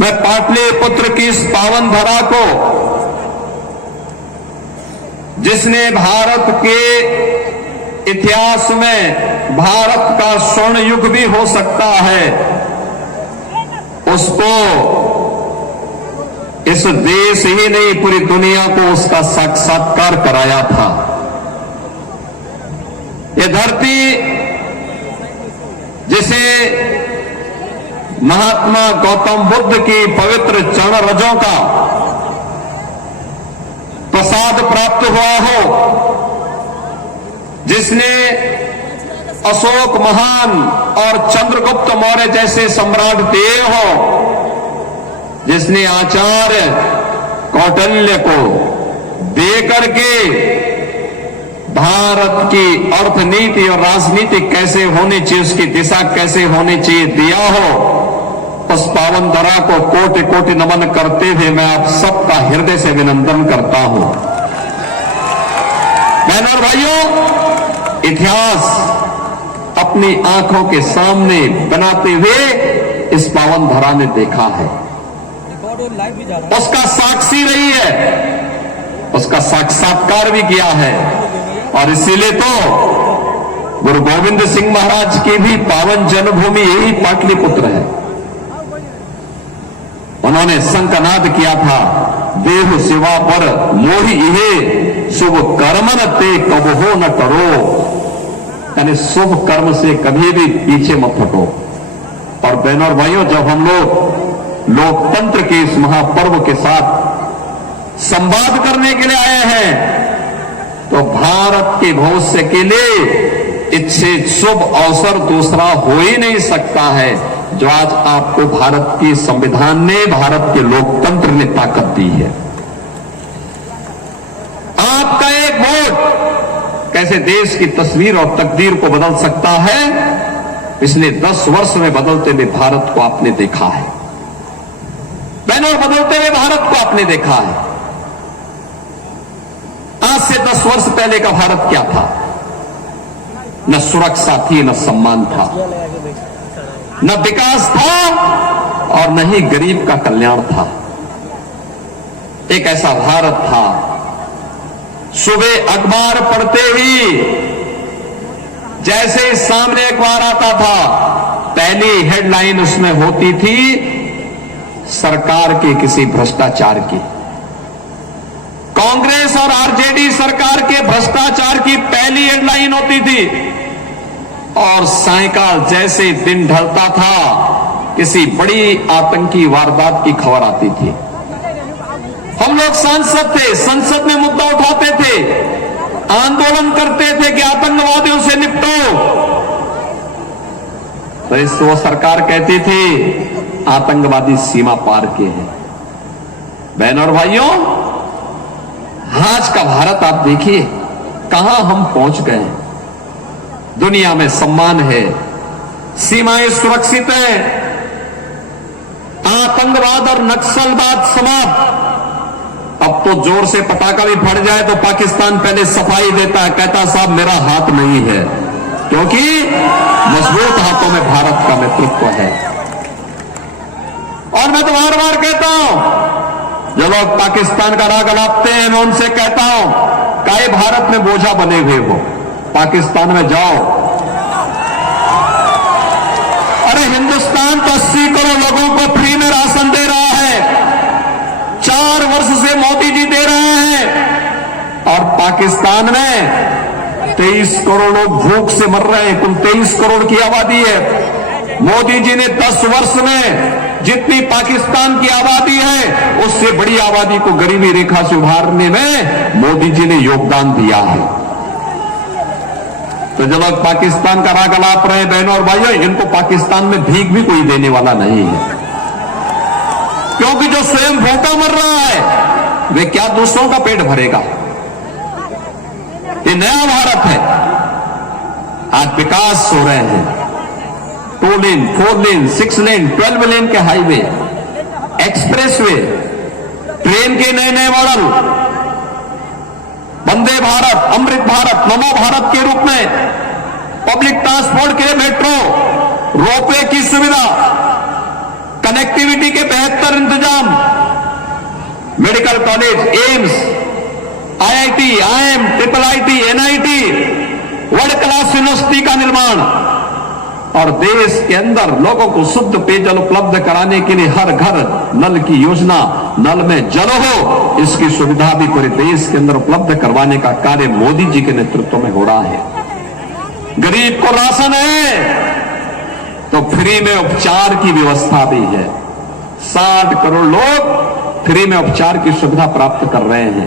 मैं पाटलिपुत्र की इस पावन धरा को, जिसने भारत के इतिहास में भारत का स्वर्ण युग भी हो सकता है, उसको इस देश ही नहीं पूरी दुनिया को उसका साक्षात्कार कराया था। ये धरती जिसे महात्मा गौतम बुद्ध की पवित्र चरण रजों का प्रसाद प्राप्त हुआ हो, जिसने अशोक महान और चंद्रगुप्त मौर्य जैसे सम्राट दिए हो, जिसने आचार्य कौटिल्य को देकर के भारत की अर्थनीति और राजनीति कैसे होनी चाहिए, उसकी दिशा कैसे होनी चाहिए दिया हो, उस पावन धरा को कोटि कोटि नमन करते हुए मैं आप सबका हृदय से अभिनंदन करता हूं। बहनों और भाइयों, इतिहास अपनी आंखों के सामने बनाते हुए इस पावन धरा ने देखा है, उसका साक्षी रही है, उसका साक्षात्कार भी किया है। और इसीलिए तो गुरु गोविंद सिंह महाराज की भी पावन जन्मभूमि यही पाटलिपुत्र है। उन्होंने शंखनाद किया था, देव शिवा पर मोहि इहे शुभ कर्मन ते कबहो न करो, यानी शुभ कर्म से कभी भी पीछे मत हटो। और बहनों और भाइयों, जब हम लोग लोकतंत्र के इस महापर्व के साथ संवाद करने के लिए आए हैं, तो भारत के भविष्य के लिए इससे शुभ अवसर दूसरा हो ही नहीं सकता है, जो आज आपको भारत की संविधान ने, भारत के लोकतंत्र ने ताकत दी है। आपका एक वोट कैसे देश की तस्वीर और तकदीर को बदल सकता है, पिछले 10 वर्ष में बदलते हुए भारत को आपने देखा है। बहनों, बदलते हुए भारत को आपने देखा है। आज से 10 वर्ष पहले का भारत क्या था? न सुरक्षा थी, न सम्मान था, न विकास था और न ही गरीब का कल्याण था। एक ऐसा भारत था, सुबह अखबार पढ़ते ही जैसे ही सामने अखबार आता था, पहली हेडलाइन उसमें होती थी सरकार के किसी भ्रष्टाचार की। कांग्रेस और आरजेडी सरकार के भ्रष्टाचार की पहली हेडलाइन होती थी। और सायंकाल जैसे दिन ढलता था, किसी बड़ी आतंकी वारदात की खबर आती थी। हम लोग सांसद थे, संसद में मुद्दा उठाते थे, आंदोलन करते थे कि आतंकवादियों से निपटो, तो इस वो सरकार कहती थी आतंकवादी सीमा पार के हैं। बहनों और भाइयों, आज का भारत आप देखिए कहां हम पहुंच गए। दुनिया में सम्मान है, सीमाएं सुरक्षित हैं, आतंकवाद और नक्सलवाद समाप्त। अब तो जोर से पटाखा भी फट जाए तो पाकिस्तान पहले सफाई देता है, कहता साहब मेरा हाथ नहीं है, क्योंकि मजबूत हाथों में भारत का नेतृत्व है। और मैं तो बार बार कहता हूं, जो लोग पाकिस्तान का राग अलापते हैं, मैं उनसे कहता हूं काहे भारत में बोझा बने हुए हो, पाकिस्तान में जाओ। अरे हिंदुस्तान तो 80 करोड़ लोगों को फ्री में राशन दे रहा है, 4 वर्ष से मोदी जी दे रहे हैं। और पाकिस्तान में 23 करोड़ लोग भूख से मर रहे हैं। कुल 23 करोड़ की आबादी है। मोदी जी ने 10 वर्ष में जितनी पाकिस्तान की आबादी है, उससे बड़ी आबादी को गरीबी रेखा से उभारने में मोदी जी ने योगदान दिया है। तो जो लोग पाकिस्तान का राग अलाप रहे हैं, बहनों और भाइयों, इनको पाकिस्तान में भीख भी कोई देने वाला नहीं है, क्योंकि जो स्वयं भूखा मर रहा है वे क्या दूसरों का पेट भरेगा। ये नया भारत है। आज विकास हो रहे हैं, 2 लेन, 4 लेन, 6 लेन, 12 लेन के हाईवे, एक्सप्रेसवे, ट्रेन के नए नए मॉडल, वंदे भारत, अमृत भारत, नमो भारत के रूप में, पब्लिक ट्रांसपोर्ट के लिए मेट्रो, रोपवे की सुविधा, कनेक्टिविटी के 72 medical college, AIIMS, IIT, IIM, IIIT, NIT, world class university का निर्माण और देश के अंदर लोगों को शुद्ध पेयजल उपलब्ध कराने के लिए हर घर नल की योजना, नल में जल हो, इसकी सुविधा भी पूरे देश के अंदर उपलब्ध करवाने का कार्य मोदी जी के नेतृत्व में हो रहा है। गरीब को राशन है तो फ्री में उपचार की व्यवस्था भी है। 60 करोड़ लोग फ्री में उपचार की सुविधा प्राप्त कर रहे हैं।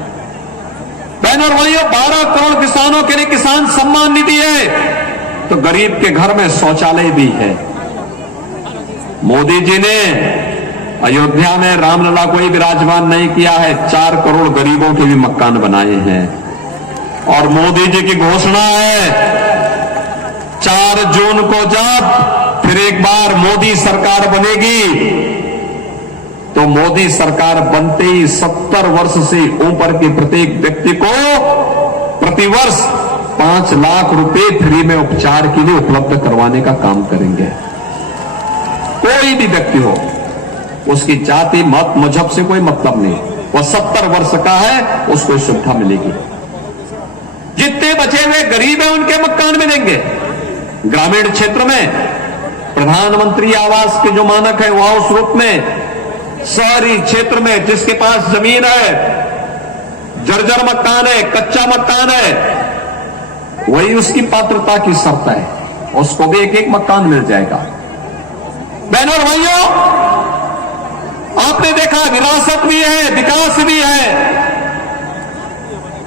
बहनों और भाइयों, 12 करोड़ किसानों के लिए किसान सम्मान निधि है, तो गरीब के घर में शौचालय भी है। मोदी जी ने अयोध्या में रामलला को ही विराजमान नहीं किया है, 4 करोड़ गरीबों के भी मकान बनाए हैं। और मोदी जी की घोषणा है 4 जून को जब फिर एक बार मोदी सरकार बनेगी, तो मोदी सरकार बनते ही 70 वर्ष से ऊपर के प्रत्येक व्यक्ति को प्रतिवर्ष 5 लाख रुपए फ्री में उपचार के लिए उपलब्ध करवाने का काम करेंगे। कोई भी व्यक्ति हो, उसकी जाति, मत, मजहब से कोई मतलब नहीं, वह 70 वर्ष का है, उसको सुविधा मिलेगी। जितने बचे हुए गरीब हैं उनके मकान मिलेंगे। ग्रामीण क्षेत्र में प्रधानमंत्री आवास के जो मानक है वह उस रूप में, शहरी क्षेत्र में जिसके पास जमीन है, जर्जर मकान है, कच्चा मकान है, वही उसकी पात्रता की शर्त है, उसको भी एक एक मकान मिल जाएगा। बहनों और भाइयों, आपने देखा विरासत भी है, विकास भी है,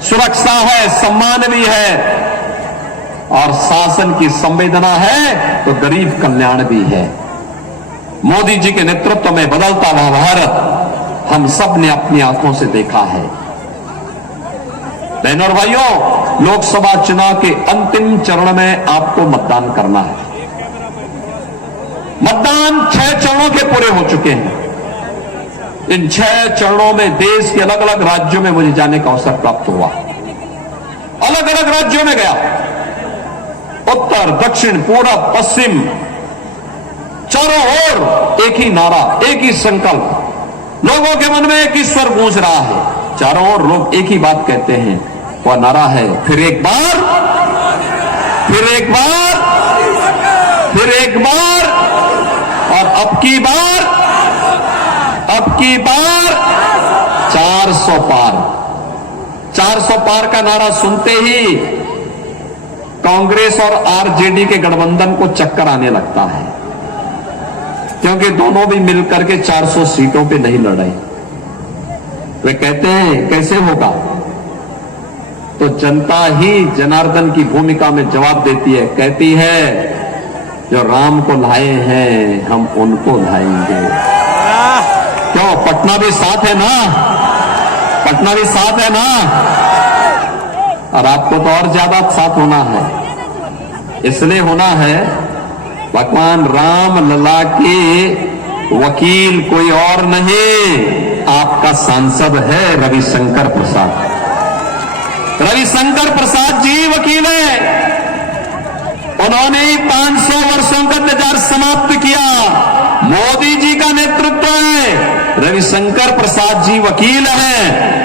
सुरक्षा है, सम्मान भी है और शासन की संवेदना है, तो गरीब कल्याण भी है। मोदी जी के नेतृत्व में बदलता हुआ भारत हम सब ने अपनी आंखों से देखा है। बहनों और भाइयों, लोकसभा चुनाव के अंतिम चरण में आपको मतदान करना है। मतदान 6 चरणों के पूरे हो चुके हैं। इन 6 चरणों में देश के अलग अलग राज्यों में मुझे जाने का अवसर प्राप्त हुआ। अलग अलग राज्यों में गया, उत्तर, दक्षिण, पूरब, पश्चिम, चारों ओर एक ही नारा, एक ही संकल्प, लोगों के मन में एक ही स्वर गूंज रहा है। चारों ओर लोग एक ही बात कहते हैं, वह नारा है फिर एक बार, फिर एक बार, फिर एक बार और अब की बार, अब की बार 400 पार। 400 पार का नारा सुनते ही कांग्रेस और आरजेडी के गठबंधन को चक्कर आने लगता है, क्योंकि दोनों भी मिलकर के 400 सीटों पे नहीं लड़े। वे कहते हैं कैसे होगा, तो जनता ही जनार्दन की भूमिका में जवाब देती है, कहती है जो राम को लाए हैं हम उनको लाएंगे। क्यों, पटना भी साथ है ना, पटना भी साथ है ना, और आपको तो और ज्यादा साथ होना है। इसलिए होना है, भगवान राम लला के वकील कोई और नहीं, आपका सांसद है रविशंकर प्रसाद। रविशंकर प्रसाद जी वकील है। उन्होंने ही 500 वर्षों का इंतजार समाप्त किया। मोदी जी का नेतृत्व है, रविशंकर प्रसाद जी वकील हैं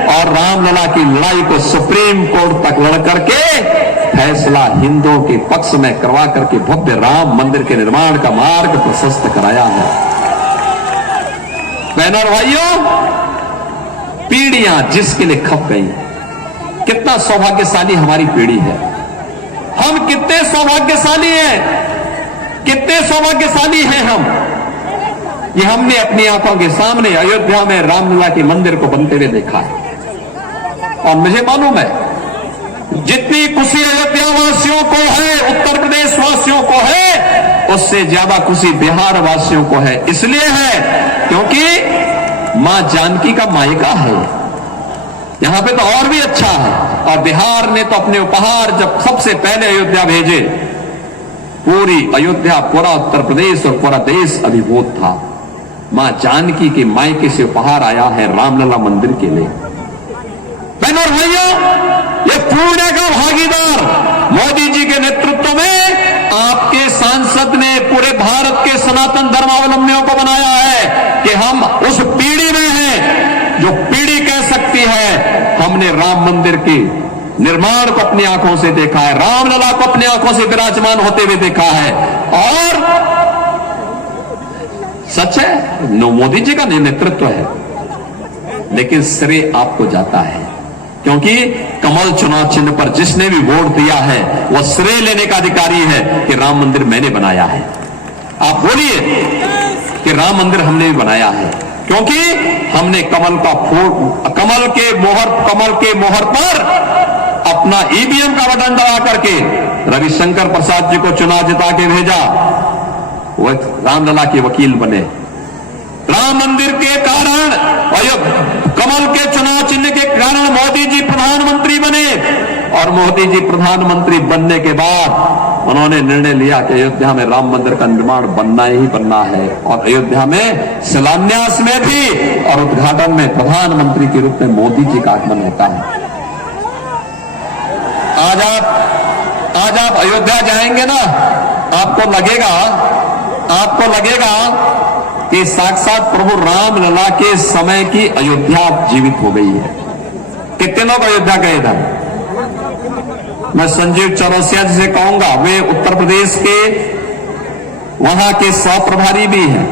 और रामलला की लड़ाई को सुप्रीम कोर्ट तक लड़ करके फैसला हिंदुओं के पक्ष में करवा करके भव्य राम मंदिर के निर्माण का मार्ग प्रशस्त कराया है। बहनों और भाइयों, पीढ़ियां जिसके लिए खप गई, कितना सौभाग्यशाली हमारी पीढ़ी है। हम कितने सौभाग्यशाली हैं, कितने सौभाग्यशाली हैं हम। ये हमने अपनी आंखों के सामने अयोध्या में रामलला के मंदिर को बनते हुए देखा है। और मुझे मालूम है जितनी खुशी अयोध्या वासियों को है, उत्तर प्रदेश वासियों को है, उससे ज्यादा खुशी बिहार वासियों को है। इसलिए है क्योंकि मां जानकी का मायका है, यहां पे तो और भी अच्छा है। और बिहार ने तो अपने उपहार जब सबसे पहले अयोध्या भेजे, पूरी अयोध्या, पूरा उत्तर प्रदेश और पूरा देश अभिभूत था। मां जानकी के मायके से उपहार आया है रामलला मंदिर के लिए। बहनों और भाइयों, ये पुण्य का भागीदार मोदी जी के नेतृत्व में आपके सांसद ने पूरे भारत के सनातन धर्मावलंबियों को बनाया है कि हम उस पीढ़ी में हैं जो पीढ़ी कह हमने राम मंदिर के निर्माण को अपनी आंखों से देखा है, रामलला को अपनी आंखों से विराजमान होते हुए देखा है। और सच है, मोदी जी का नेतृत्व है, लेकिन श्रेय आपको जाता है, क्योंकि कमल चुनाव चिन्ह पर जिसने भी वोट दिया है वह श्रेय लेने का अधिकारी है कि राम मंदिर मैंने बनाया है। आप बोलिए कि राम मंदिर हमने भी बनाया है, क्योंकि हमने कमल के मोहर पर अपना ईवीएम का बटन दबा करके रविशंकर प्रसाद जी को चुनाव जिता के भेजा, वो रामलला के वकील बने। राम मंदिर के कारण और कमल के चुनाव चिन्ह के कारण मोदी जी प्रधानमंत्री बने, और मोदी जी प्रधानमंत्री बनने के बाद उन्होंने निर्णय लिया कि अयोध्या में राम मंदिर का निर्माण बनना ही बनना है, और अयोध्या में शिलान्यास में भी और उद्घाटन में प्रधानमंत्री के रूप में मोदी जी का आगमन होता है। आज आप अयोध्या जाएंगे ना, आपको लगेगा कि साक्षात प्रभु रामलला के समय की अयोध्या जीवित हो गई है। कितने लोग अयोध्या गए थे? मैं संजीव चौरसिया जी से कहूंगा, वे उत्तर प्रदेश के वहां के सह प्रभारी भी हैं।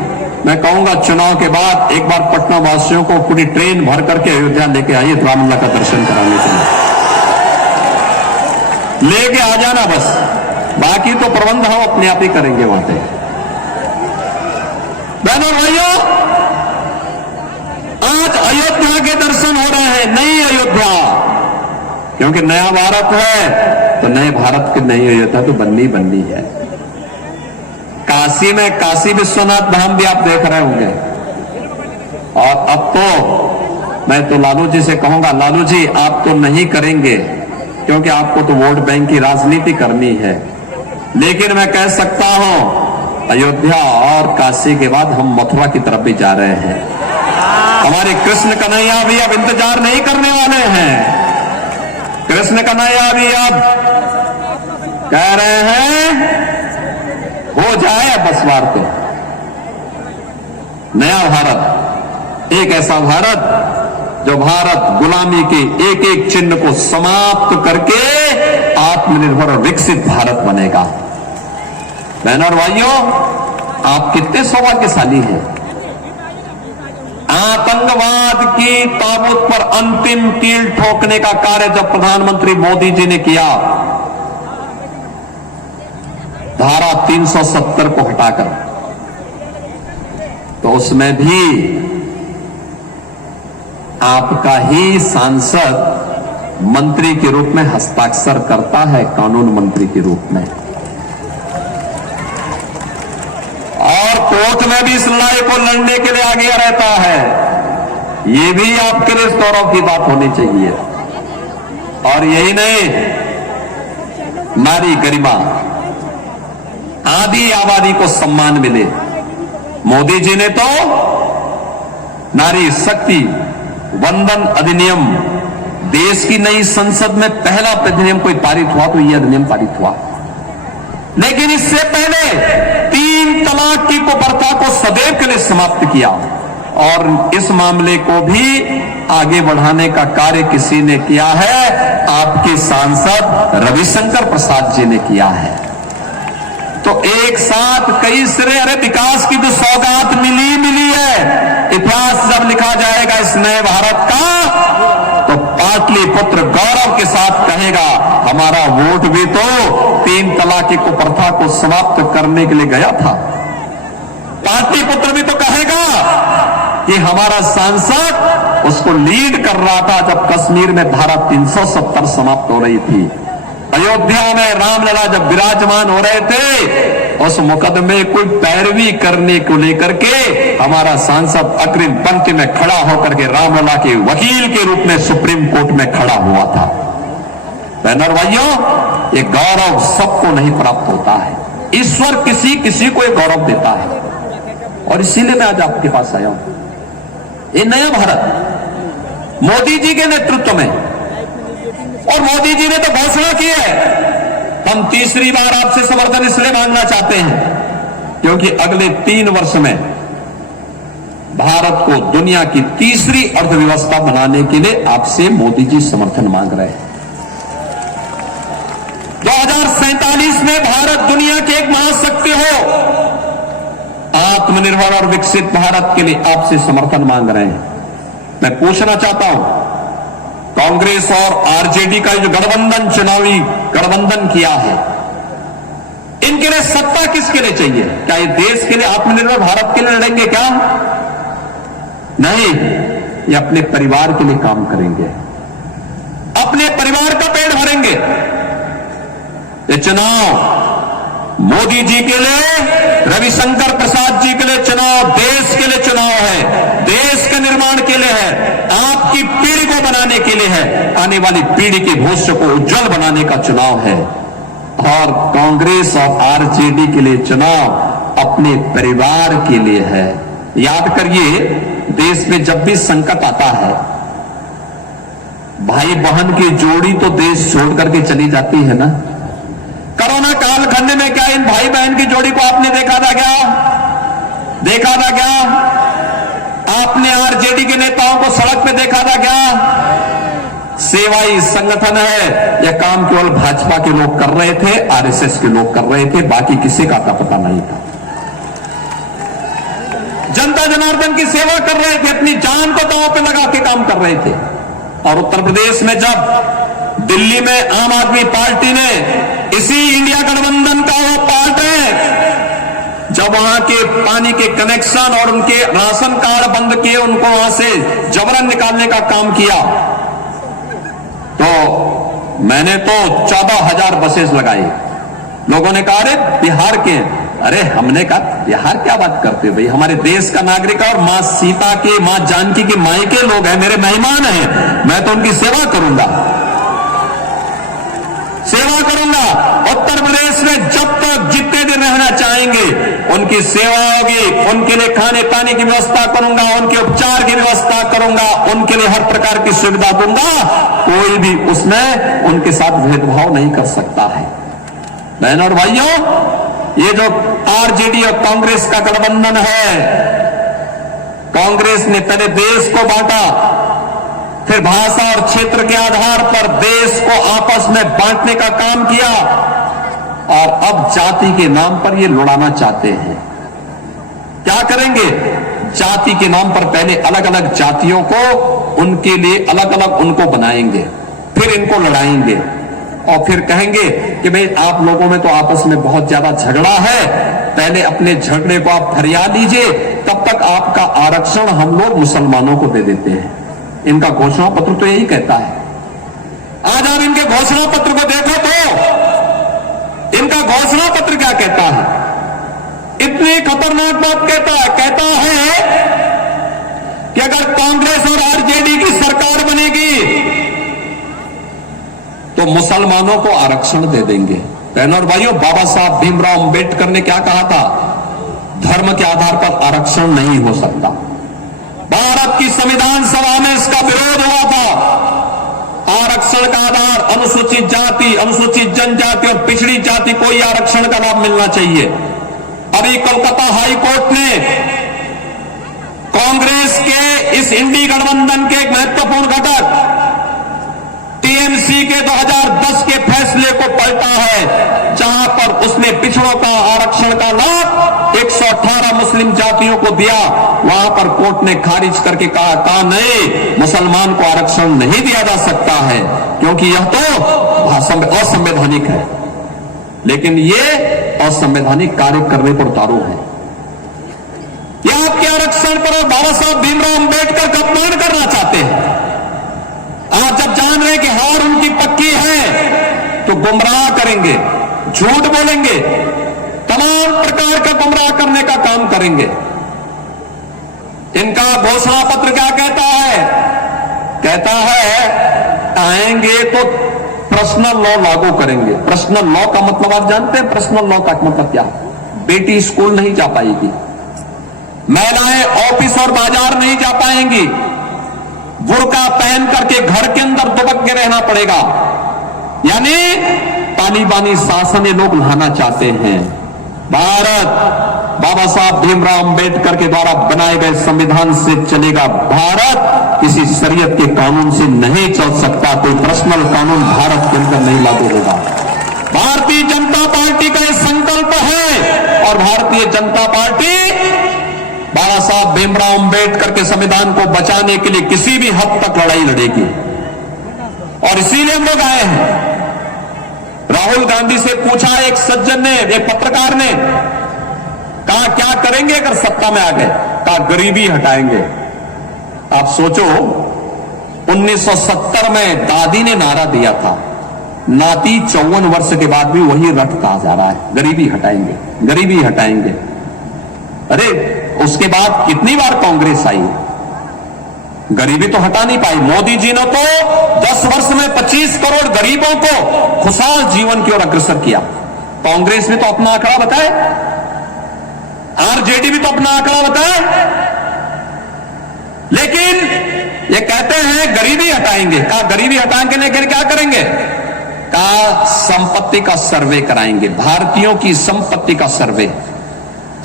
मैं कहूंगा चुनाव के बाद एक बार पटना वासियों को पूरी ट्रेन भर करके अयोध्या लेके आइए, रामलला का दर्शन कराने के लिए लेके आ जाना बस, बाकी तो प्रबंध हम अपने आप ही करेंगे वहां पे। बहनों भाइयों, आज अयोध्या के दर्शन हो रहे हैं, नई अयोध्या, क्योंकि नया भारत है तो नए भारत की नई अयोध्या तो बननी है। काशी में काशी विश्वनाथ धाम भी आप देख रहे होंगे, और अब तो मैं तो लालू जी से कहूंगा, लालू जी आप तो नहीं करेंगे क्योंकि आपको तो वोट बैंक की राजनीति करनी है, लेकिन मैं कह सकता हूं अयोध्या और काशी के बाद हम मथुरा की तरफ भी जा रहे हैं। हमारे कृष्ण कन्हैया भी अब इंतजार नहीं करने वाले हैं। कृष्ण कन्हैया भी अब कह रहे हैं हो जाए बस बार तो। नया भारत, एक ऐसा भारत जो भारत गुलामी के एक एक चिन्ह को समाप्त करके आत्मनिर्भर और विकसित भारत बनेगा। बहनों और भाइयों, आप कितने सौभाग्यशाली हैं। आतंकवाद की ताबूत पर अंतिम कील ठोकने का कार्य जब प्रधानमंत्री मोदी जी ने किया, धारा 370 को हटाकर, तो उसमें भी आपका ही सांसद मंत्री के रूप में हस्ताक्षर करता है, कानून मंत्री के रूप में, और कोर्ट में भी इस लड़ाई को लड़ने के लिए आगे रहता है। ये भी आपके लिए गौरव की बात होनी चाहिए। और यही नहीं, नारी गरिमा, आदि आबादी को सम्मान मिले। मोदी जी ने तो नारी शक्ति वंदन अधिनियम, देश की नई संसद में पहला अधिनियम कोई पारित हुआ तो यह अधिनियम पारित हुआ, लेकिन इससे पहले 3 तलाक की कुप्रथा को सदैव के लिए समाप्त किया, और इस मामले को भी आगे बढ़ाने का कार्य किसी ने किया है, आपके सांसद रविशंकर प्रसाद जी ने किया है। तो एक साथ कई श्रेय, अरे विकास की जो सौगात मिली है, इतिहास जब लिखा जाएगा इस नए भारत का, तो पाटलिपुत्र गौरव के साथ कहेगा हमारा वोट भी तो 3 तलाक की कुप्रथा को समाप्त करने के लिए गया था। पाटलिपुत्र भी तो कहेगा कि हमारा सांसद उसको लीड कर रहा था जब कश्मीर में धारा 370 समाप्त हो रही थी। अयोध्या में रामलला जब विराजमान हो रहे थे, उस मुकदमे को पैरवी करने को लेकर के हमारा सांसद अग्रिम पंक्ति में खड़ा होकर के रामलला के वकील के रूप में सुप्रीम कोर्ट में खड़ा हुआ था। बहनों और भाइयों, ये गौरव सबको नहीं प्राप्त होता है, ईश्वर किसी किसी को ये गौरव देता है, और इसीलिए मैं आज आपके पास आया हूं। ये नया भारत मोदी जी के नेतृत्व में, और मोदी जी ने तो घोषणा की है, हम तीसरी बार आपसे समर्थन इसलिए मांगना चाहते हैं क्योंकि अगले 3 वर्ष में भारत को दुनिया की तीसरी अर्थव्यवस्था बनाने के लिए आपसे मोदी जी समर्थन मांग रहे हैं। 2047 में भारत दुनिया की एक महाशक्ति हो, आत्मनिर्भर और विकसित भारत के लिए आपसे समर्थन मांग रहे हैं। मैं पूछना चाहता हूं, कांग्रेस और आरजेडी का जो गठबंधन, चुनावी गठबंधन किया है, इनके लिए सत्ता किसके लिए चाहिए? क्या ये देश के लिए, आत्मनिर्भर भारत के लिए लड़ेंगे क्या? नहीं, ये अपने परिवार के लिए काम करेंगे, अपने परिवार का पेट भरेंगे। ये चुनाव मोदी जी के लिए, रविशंकर प्रसाद जी के लिए चुनाव, देश के लिए चुनाव है, देश के निर्माण के लिए है, आपकी पीढ़ी को बनाने के लिए है, आने वाली पीढ़ी के भविष्य को उज्जवल बनाने का चुनाव है। और कांग्रेस और आरजेडी के लिए चुनाव अपने परिवार के लिए है। याद करिए, देश में जब भी संकट आता है, भाई बहन की जोड़ी तो देश छोड़ करके चली जाती है ना। कोरोना कालखंड में क्या इन भाई बहन की जोड़ी को आपने देखा था क्या? देखा था क्या? आपने आरजेडी के नेताओं को सड़क पे देखा था क्या? सेवाई संगठन है, यह काम केवल भाजपा के लोग कर रहे थे, आरएसएस के लोग कर रहे थे, बाकी किसी का पता नहीं था। जनता जनार्दन की सेवा कर रहे थे, अपनी जान को दांव पे लगा के काम कर रहे थे। और उत्तर प्रदेश में जब दिल्ली में आम आदमी पार्टी ने, इसी इंडिया गठबंधन का वो पार्ट है, जब वहां के पानी के कनेक्शन और उनके राशन कार्ड बंद किए, उनको वहां से जबरन निकालने का काम किया, तो मैंने तो 14,000 बसेस लगाई। लोगों ने कहा अरे बिहार के, अरे हमने कहा बिहार क्या बात करते हो भाई, हमारे देश का नागरिक और मां सीता के, मां जानकी के माई के लोग हैं, मेरे मेहमान हैं, मैं तो उनकी सेवा करूंगा, सेवा करूंगा। उत्तर प्रदेश में जब तक जितने दिन रहना चाहेंगे उनकी सेवा होगी, उनके लिए खाने पानी की व्यवस्था करूंगा, उनके उपचार की व्यवस्था करूंगा, उनके लिए हर प्रकार की सुविधा दूंगा। कोई भी उसमें उनके साथ भेदभाव नहीं कर सकता है। बहनों और भाइयों, ये जो आरजेडी और कांग्रेस का गठबंधन है, कांग्रेस ने पहले देश को बांटा, फिर भाषा और क्षेत्र के आधार पर देश को आपस में बांटने का काम किया, और अब जाति के नाम पर ये लड़ाना चाहते हैं। क्या करेंगे? जाति के नाम पर पहले अलग अलग जातियों को, उनके लिए अलग अलग उनको बनाएंगे, फिर इनको लड़ाएंगे, और फिर कहेंगे कि भाई आप लोगों में तो आपस में बहुत ज्यादा झगड़ा है, पहले अपने झगड़े को आप फरिया लीजिए, तब तक आपका आरक्षण हम लोग मुसलमानों को दे देते हैं। इनका घोषणा पत्र तो यही कहता है। आज आप इनके घोषणा पत्र को देखो तो इनका घोषणा पत्र क्या कहता है? इतनी खतरनाक बात कहता है कि अगर कांग्रेस और आरजेडी की सरकार बनेगी तो मुसलमानों को आरक्षण दे देंगे। बहनों और भाइयों, बाबा साहब भीमराव अंबेडकर ने क्या कहा था? धर्म के आधार पर आरक्षण नहीं हो सकता। भारत की संविधान सभा में इसका विरोध हुआ था। आरक्षण का आधार अनुसूचित जाति, अनुसूचित जनजाति और पिछड़ी जाति को ही आरक्षण का लाभ मिलना चाहिए। अभी कोलकाता हाई कोर्ट ने कांग्रेस के इस इंडी गठबंधन के एक महत्वपूर्ण घटक टीएमसी के 2010 के फैसले को पलटा है, जहां पर उसने पिछड़ों का आरक्षण का लाभ 118 मुस्लिम जातियों को दिया। वहां पर कोर्ट ने खारिज करके कहा नहीं, मुसलमान को आरक्षण नहीं दिया जा सकता है, क्योंकि यह तो असंवैधानिक है। लेकिन ये असंवैधानिक कार्य करने पर उतारू है। यह आपके आरक्षण पर बाबा साहब भीमराव अंबेडकर का अपमान करना चाहते हैं। आप जब जान रहे कि हार उनकी पक्की है तो गुमराह करेंगे, झूठ बोलेंगे, तमाम प्रकार का गुमराह करने का काम करेंगे। इनका घोषणा पत्र क्या कहता है? कहता है आएंगे तो पर्सनल लॉ लागू करेंगे। पर्सनल लॉ का मतलब आप जानते हैं? पर्सनल लॉ का मतलब क्या? बेटी स्कूल नहीं जा पाएगी, महिलाएं ऑफिस और बाजार नहीं जा पाएंगी, बुर्का पहन करके घर के अंदर दुबक के रहना पड़ेगा। यानी तालिबानी शासन ये लोग लाना चाहते हैं। भारत बाबा साहब भीमराव अंबेडकर के द्वारा बनाए गए संविधान से चलेगा। भारत किसी शरीयत के कानून से नहीं चल सकता। कोई पर्सनल कानून भारत के अंदर नहीं लागू होगा। भारतीय जनता पार्टी का यह संकल्प है और भारतीय जनता पार्टी बाबा साहब भीमराव अंबेडकर के संविधान को बचाने के लिए किसी भी हद तक लड़ाई लड़ेगी। और इसीलिए हम लोग आए हैं। राहुल गांधी से पूछा एक सज्जन ने, एक पत्रकार ने, कहा क्या करेंगे अगर सत्ता में आ गए? कहा गरीबी हटाएंगे। आप सोचो 1970 में दादी ने नारा दिया था, नाती 54 वर्ष के बाद भी वही रटता जा रहा है, गरीबी हटाएंगे, गरीबी हटाएंगे। अरे उसके बाद कितनी बार कांग्रेस आई, गरीबी तो हटा नहीं पाई। मोदी जी ने तो 10 वर्ष में 25 करोड़ गरीबों को खुशहाल जीवन की ओर अग्रसर किया। कांग्रेस ने तो अपना आंकड़ा बताए, आरजेडी भी तो अपना आंकड़ा बताए, लेकिन ये कहते हैं गरीबी हटाएंगे। कहा गरीबी हटाएंगे लेकिन क्या करेंगे? कहा संपत्ति का सर्वे कराएंगे, भारतीयों की संपत्ति का सर्वे।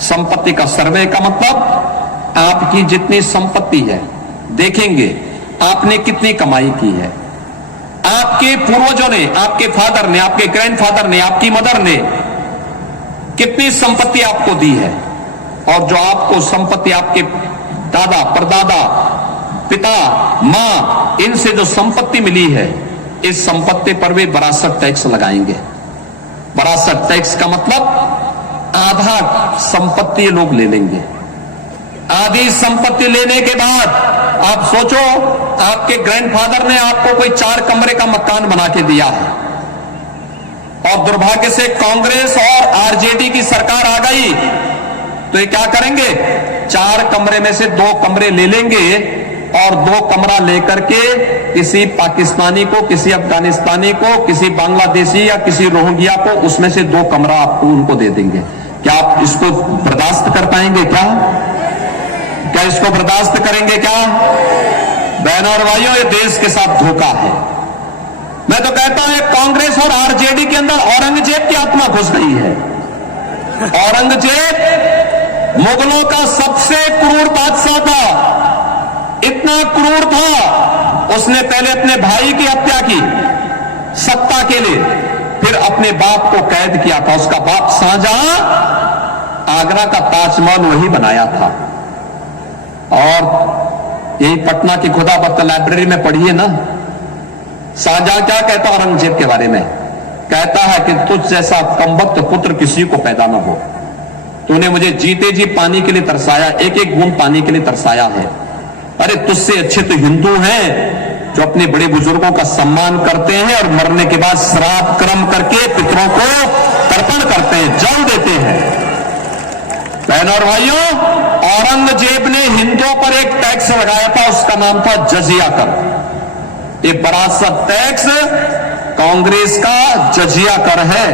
संपत्ति का सर्वे का मतलब आपकी जितनी संपत्ति है देखेंगे, आपने कितनी कमाई की है, आपके पूर्वजों ने, आपके फादर ने, आपके ग्रैंडफादर ने, आपकी मदर ने कितनी संपत्ति आपको दी है, और जो आपको संपत्ति आपके दादा, परदादा, पिता, मां, इनसे जो संपत्ति मिली है, इस संपत्ति पर भी विरासत टैक्स लगाएंगे। विरासत टैक्स का मतलब आधा संपत्ति लोग ले लेंगे। आधी संपत्ति लेने के बाद आप सोचो, आपके ग्रैंडफादर ने आपको कोई 4 कमरे का मकान बना के दिया है, और दुर्भाग्य से कांग्रेस और आरजेडी की सरकार आ गई, तो ये क्या करेंगे? 4 कमरे में से 2 कमरे ले लेंगे और 2 कमरा लेकर के किसी पाकिस्तानी को, किसी अफगानिस्तानी को, किसी बांग्लादेशी या किसी रोहिंग्या को उसमें से 2 कमरा आपको उनको दे देंगे। क्या आप इसको बर्दाश्त कर पाएंगे? क्या इसको बर्दाश्त करेंगे? क्या बहनों और भाइयों, ये देश के साथ धोखा है। मैं तो कहता हूं कांग्रेस और आरजेडी के अंदर औरंगजेब की आत्मा घुस गई है। औरंगजेब मुगलों का सबसे क्रूर बादशाह था, इतना क्रूर था, उसने पहले अपने भाई की हत्या की सत्ता के लिए, फिर अपने बाप को कैद किया था। उसका बाप शाहजहां आगरा का ताजमहल वही बनाया था। और यही पटना की खुदाबख्त लाइब्रेरी में पढ़िए ना, शाहजहां क्या कहता औरंगजेब के बारे में? कहता है कि तुझ जैसा कमबख्त पुत्र किसी को पैदा न हो। तूने मुझे जीते जी पानी के लिए तरसाया, एक एक बूंद पानी के लिए तरसाया है। अरे तुझसे अच्छे तो हिंदू हैं जो अपने बड़े बुजुर्गों का सम्मान करते हैं और मरने के बाद श्राद्ध कर्म करके पितरों को तर्पण करते हैं, जल देते हैं। बहनों और भाइयों, औरंगजेब ने हिंदुओं पर एक टैक्स लगाया था, उसका नाम था जजिया कर। ये विरासत टैक्स कांग्रेस का जजिया कर है।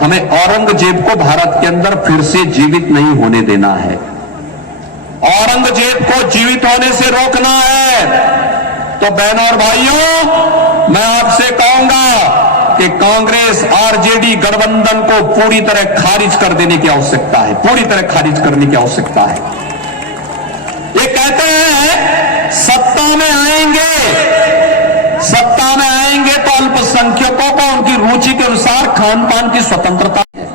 हमें औरंगजेब को भारत के अंदर फिर से जीवित नहीं होने देना है। औरंगजेब को जीवित होने से रोकना है। तो बहनों और भाइयों, मैं आपसे कहूंगा कि कांग्रेस आरजेडी गठबंधन को पूरी तरह खारिज कर देने की आवश्यकता है, पूरी तरह खारिज करने की आवश्यकता है। ये कहते हैं सत्ता में आएंगे, सत्ता में आएंगे तो अल्पसंख्यकों को उनकी रुचि के अनुसार खान पान की स्वतंत्रता है।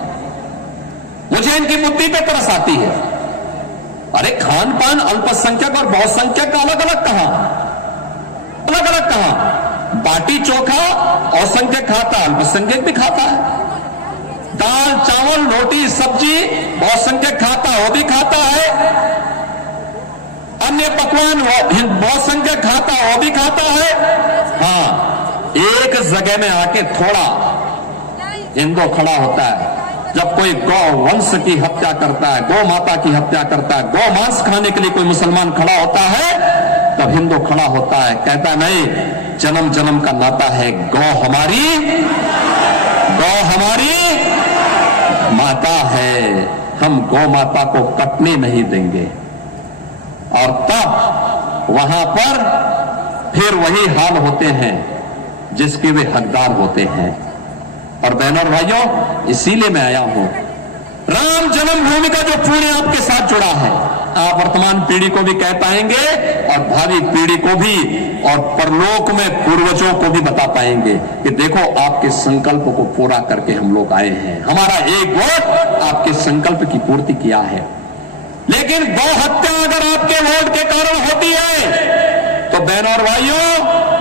मुझे इनकी बुद्धि पे तरस आती है। अरे खान पान अल्पसंख्यक और बहुसंख्यक का अलग अलग कहां, अलग अलग कहां? बाटी चोखा असंख्यक खाता है, अल्पसंख्यक भी खाता है। दाल चावल रोटी सब्जी बहुसंख्यक खाता है, वो भी खाता है। अन्य पकवान बहुसंख्यक खाता है, वो भी खाता है। हाँ, एक जगह में आके थोड़ा हिंदू खड़ा होता है जब कोई गौ वंश की हत्या करता है, गौ माता की हत्या करता है, गौ मांस खाने के लिए कोई मुसलमान खड़ा होता है, तब हिंदू खड़ा होता है, कहता नहीं, जन्म जन्म का नाता है, गौ हमारी माता है, हम गौ माता को कटने नहीं देंगे। और तब वहां पर फिर वही हाल होते हैं जिसके वे हकदार होते हैं। और बहनों और भाइयों, इसीलिए मैं आया हूं। राम जन्मभूमि का जो पुण्य आपके साथ जुड़ा है, आप वर्तमान पीढ़ी को भी कह पाएंगे और भावी पीढ़ी को भी और परलोक में पूर्वजों को भी बता पाएंगे कि देखो आपके संकल्प को पूरा करके हम लोग आए हैं, हमारा एक वोट आपके संकल्प की पूर्ति किया है। लेकिन गौ हत्या अगर आपके वोट के कारण होती है तो बहनों और भाइयों,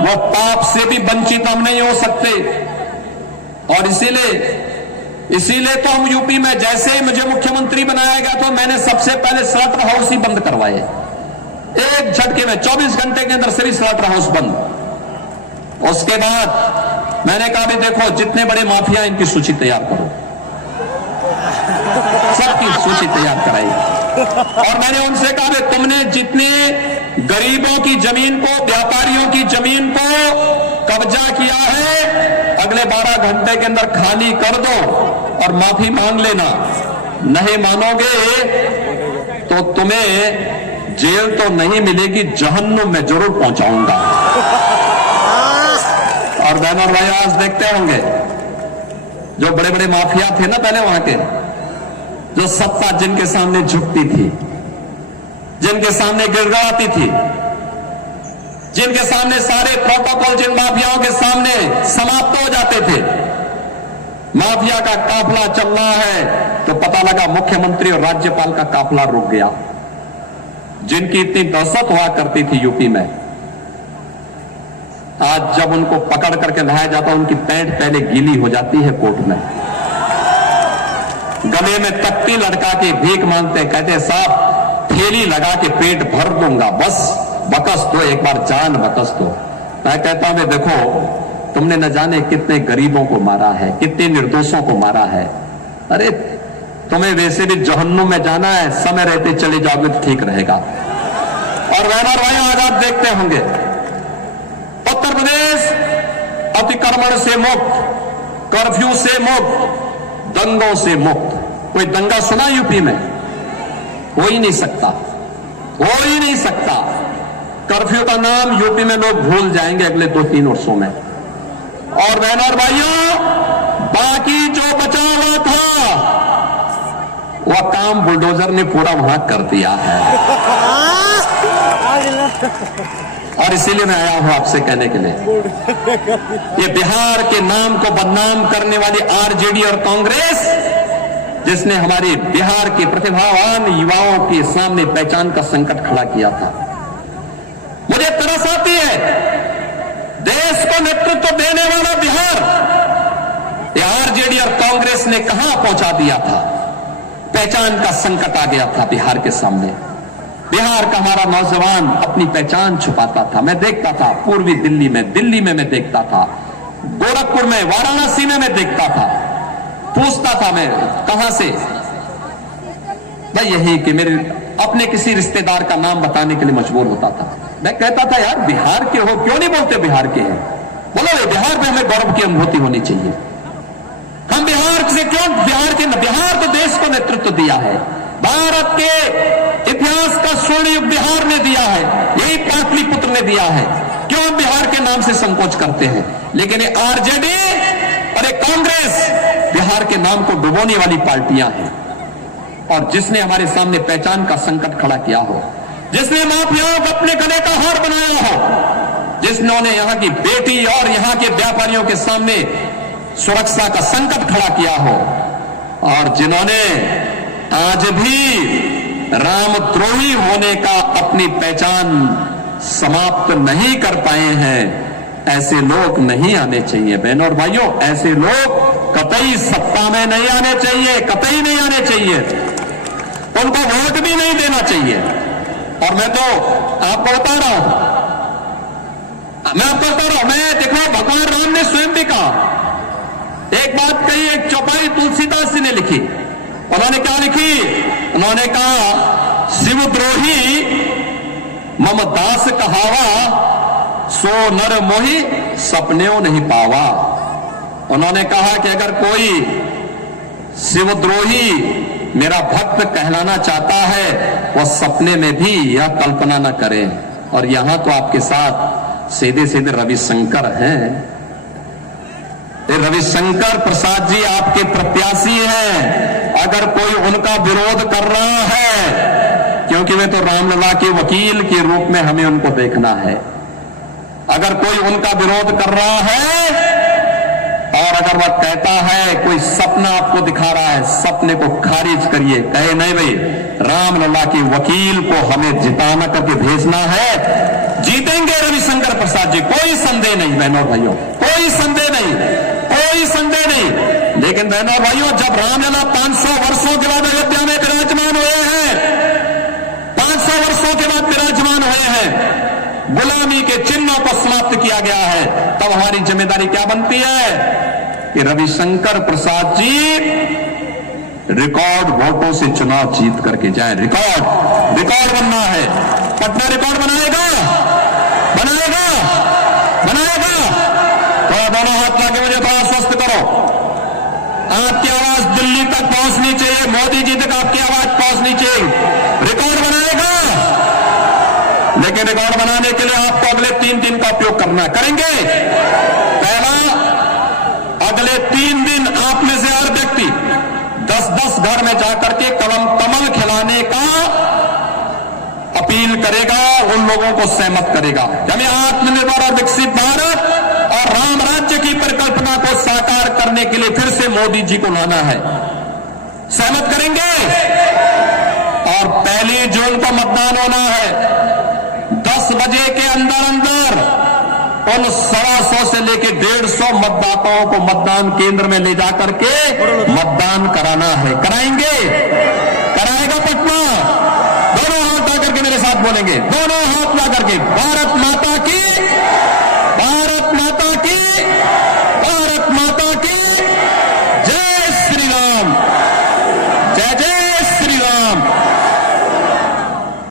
वो पाप से भी वंचित हम नहीं हो सकते। और इसीलिए तो हम यूपी में जैसे ही मुझे मुख्यमंत्री बनाया गया तो मैंने सबसे पहले स्लॉटर हाउस ही बंद करवाए, एक झटके में 24 घंटे के अंदर सभी स्लॉटर हाउस बंद। उसके बाद मैंने कहा भी देखो जितने बड़े माफिया इनकी सूची तैयार करो, सबकी सूची तैयार कराई। और मैंने उनसे कहा भी तुमने जितने गरीबों की जमीन को, व्यापारियों की जमीन को कब्जा किया है, अगले 12 घंटे के अंदर खाली कर दो और माफी मांग लेना। नहीं मानोगे तो तुम्हें जेल तो नहीं मिलेगी, जहन्नुम में जरूर पहुंचाऊंगा। और बहनों और भाई आज देखते होंगे जो बड़े बड़े माफिया थे ना पहले वहां के, जो सत्ता जिनके सामने झुकती थी, जिनके सामने गिड़गिड़ाती थी, जिनके सामने सारे प्रोटोकॉल जिन माफियाओं के सामने समाप्त हो जाते थे, माफिया का काफिला चल रहा है तो पता लगा मुख्यमंत्री और राज्यपाल का काफिला रुक गया। जिनकी इतनी दहशत हुआ करती थी यूपी में, आज जब उनको पकड़ करके लाया जाता उनकी पैंट पहले गीली हो जाती है कोर्ट में, गले में तख्ती लटका के भीख मांगते, कहते साहब थैली लगा के पेट भर दूंगा, बस बकस दो, एक बार जान बकस दो। मैं कहता हूं देखो तुमने न जाने कितने गरीबों को मारा है, कितने निर्दोषों को मारा है। अरे तुम्हें वैसे भी जहन्नुम में जाना है, समय रहते चले जाओगे तो ठीक रहेगा। और बहनों और भाइयों आज आप देखते होंगे उत्तर प्रदेश अतिक्रमण से मुक्त, कर्फ्यू से मुक्त, दंगों से मुक्त। कोई दंगा सुना यूपी में? हो ही नहीं सकता, हो ही नहीं सकता। कर्फ्यू का नाम यूपी में लोग भूल जाएंगे अगले 2-3 वर्षों में। और बहनों और भाइयों, बाकी जो बचा हुआ था वह काम बुलडोजर ने पूरा वहां कर दिया है। और इसीलिए मैं आया हूं आपसे कहने के लिए, ये बिहार के नाम को बदनाम करने वाली आरजेडी और कांग्रेस, जिसने हमारे बिहार के प्रतिभावान युवाओं के सामने पहचान का संकट खड़ा किया था। मुझे तरस आती है, देश को नेतृत्व देने वाला बिहार आरजेडी और कांग्रेस ने कहां पहुंचा दिया था। पहचान का संकट आ गया था बिहार के सामने। बिहार का हमारा नौजवान अपनी पहचान छुपाता था। मैं देखता था पूर्वी दिल्ली में मैं देखता था, गोरखपुर में, वाराणसी में मैं देखता था, पूछता था मैं कहां से, भाई यही कि मेरे अपने किसी रिश्तेदार का नाम बताने के लिए मजबूर होता था। मैं कहता था यार बिहार के हो, क्यों नहीं बोलते बिहार के हैं? बोलो बिहार में हमें गौरव की अनुभूति होनी चाहिए। हम बिहार से क्यों, बिहार तो देश को नेतृत्व दिया है, भारत के इतिहास का स्वर्ण युग बिहार ने दिया है, यही पाटलिपुत्र ने दिया है। क्यों हम बिहार के नाम से संकोच करते हैं? लेकिन ये आरजेडी और ये कांग्रेस बिहार के नाम को डुबोने वाली पार्टियां हैं। और जिसने हमारे सामने पहचान का संकट खड़ा किया हो, जिसने माफियाओं को अपने गले का हार बनाया हो, जिन्होंने यहां की बेटी और यहां के व्यापारियों के सामने सुरक्षा का संकट खड़ा किया हो, और जिन्होंने आज भी रामद्रोही होने का अपनी पहचान समाप्त नहीं कर पाए हैं, ऐसे लोग नहीं आने चाहिए। बहनों और भाइयों, ऐसे लोग कतई सत्ता में नहीं आने चाहिए, कतई नहीं आने चाहिए, उनको वोट भी नहीं देना चाहिए। और मैं तो आपको बता रहा हूं, मैं देखो भगवान राम ने स्वयं भी कहा, एक बात कही, एक चौपाई तुलसीदास जी ने लिखी। उन्होंने क्या लिखी? उन्होंने कहा शिवद्रोही मम दास कहावा, सो नर मोहि सपनेओ नहीं पावा। उन्होंने कहा कि अगर कोई शिवद्रोही मेरा भक्त कहलाना चाहता है, वह सपने में भी यह कल्पना न करे। और यहां तो आपके साथ सीधे सीधे रविशंकर हैं। रविशंकर प्रसाद जी आपके प्रत्याशी हैं अगर कोई उनका विरोध कर रहा है, क्योंकि वे तो रामलला के वकील के रूप में हमें उनको देखना है, अगर कोई उनका विरोध कर रहा है और अगर वह कहता है कोई सपना आपको दिखा रहा है, सपने को खारिज करिए, कहे नहीं भाई रामलला के वकील को हमें जिताना करके भेजना है, जीतेंगे रविशंकर प्रसाद जी, कोई संदेह नहीं बहनों भाइयों, कोई संदेह नहीं, कोई संदेह नहीं। लेकिन बहनों भाइयों, जब रामलला 500 वर्षों के बाद अयोध्या में विराजमान हुए हैं, 500 वर्षों के बाद विराजमान हुए हैं, गुलामी के चिन्हों को समाप्त किया गया है, तब हमारी जिम्मेदारी क्या बनती है कि रविशंकर प्रसाद जी रिकॉर्ड वोटों से चुनाव जीत करके जाए। रिकॉर्ड बनना है। पटना रिकॉर्ड बनाएगा, बनाएगा, बनाएगा। थोड़ा दोनों हाथ लाके मुझे थोड़ा स्वस्थ करो। आपकी आवाज दिल्ली तक पहुंचनी चाहिए, मोदी जी तक आपकी आवाज पहुंचनी चाहिए। रिकॉर्ड बनाएगा, लेकिन रिकॉर्ड बनाने के लिए आपको अगले 3 दिन का उपयोग करना है। करेंगे? पहला, अगले 3 दिन आप में से हर व्यक्ति 10-10 घर में जाकर के कमल खिलाने का अपील करेगा, उन लोगों को सहमत करेगा। हमें आत्मनिर्भर और विकसित भारत और राम राज्य की परिकल्पना को साकार करने के लिए फिर से मोदी जी को लाना है। सहमत करेंगे? और 1 जून को मतदान होना है। 10 बजे के अंदर उन 125 से लेकर 150 मतदाताओं को मतदान केंद्र में ले जाकर के मतदान कराना है। कराएंगे? कराएगा पटना? दोनों हाथ ला करके मेरे साथ बोलेंगे, दोनों हाथ ला करके, भारत माता की